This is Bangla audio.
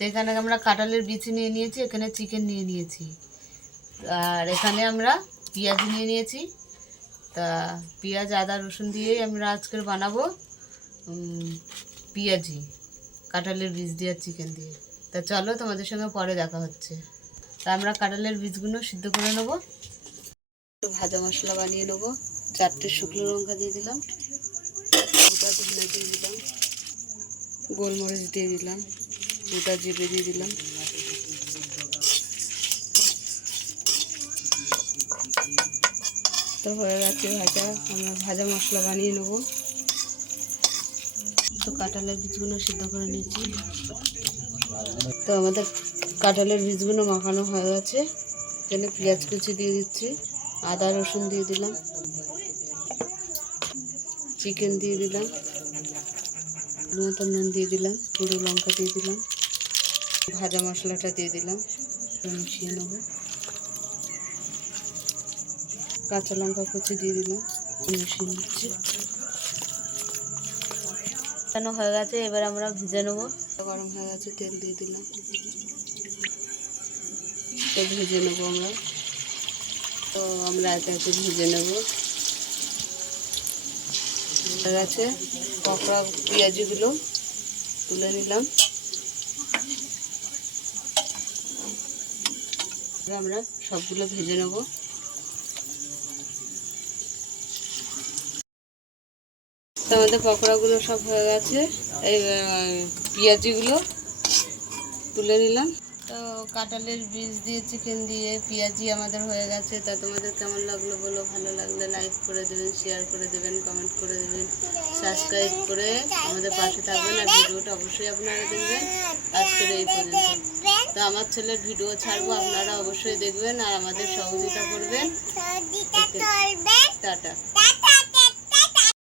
তো এখানে আমরা কাঁঠালের বিচি নিয়ে নিয়েছি, এখানে চিকেন নিয়ে নিয়েছি, আর এখানে আমরা পেঁয়াজ নিয়ে নিয়েছি। তা পেঁয়াজ আদা রসুন দিয়েই আমরা আজকের বানাবো পেঁয়াজি কাঁঠালের বীজ দিয়ে চিকেন দিয়ে। তা চলো তোমাদের সঙ্গে পরে দেখা হচ্ছে। তা আমরা কাঁঠালের বীজগুলো সিদ্ধ করে নেবো। একটু ভাজা মশলা বানিয়ে নেবো। 4টে শুকনো লঙ্কা দিয়ে দিলাম, গোটা ধনে দিয়ে দিলাম, গোলমরিচ দিয়ে দিলাম, গোটা জিরে দিয়ে দিলাম। তো হয়ে গেছে ভাজা, আমরা ভাজা মশলা বানিয়ে নেবো। তো কাঁঠালের বীজগুলো সিদ্ধ করে নিয়েছি। তো আমাদের কাঁঠালের বীজগুলো মাখানো হয়ে গেছে। এখানে পেঁয়াজ কুচি দিয়ে দিচ্ছি, আদা রসুন দিয়ে দিলাম, চিকেন দিয়ে দিলাম, নুন দিয়ে দিলাম, গুঁড়ো লঙ্কা দিয়ে দিলাম, ভাজা মশলাটা দিয়ে দিলাম, মিশিয়ে নেবো। কাঁচা লঙ্কা কুচি দিয়ে দিলাম, মিশিয়ে নিচ্ছি। কেন হয়ে গেছে, এবার আমরা ভেজে নেবো। গরম হয়ে গেছে, তেল দিয়ে দিলাম, তো ভেজে নেবো আমরা। তো আমরা একে একে ভেজে নেবো। হয়ে গেছে, পকোড়া পেঁয়াজিগুলো তুলে নিলাম। আমরা সবগুলো ভেজে নেব। তো আমাদের পকোড়াগুলো সব হয়ে গেছে, এই পেঁয়াজিগুলো তুলে নিলাম। তো কাঁঠালের বীজ দিয়ে চিকেন দিয়ে পেঁয়াজি আমাদের হয়ে গেছে। তা তোমাদের কেমন লাগলো বলো, ভালো লাগলে লাইক করে দেবেন, শেয়ার করে দেবেন, কমেন্ট করে দেবেন, সাবস্ক্রাইব করে আমাদের পাশে থাকবেন। আর ভিডিওটা অবশ্যই আপনারা দেখবেন। আজকের এই পর্যন্ত। তো আমার ছেলের ভিডিও ছাড়বো, আপনারা অবশ্যই দেখবেন আর আমাদের সহযোগিতা করবেন। টাটা।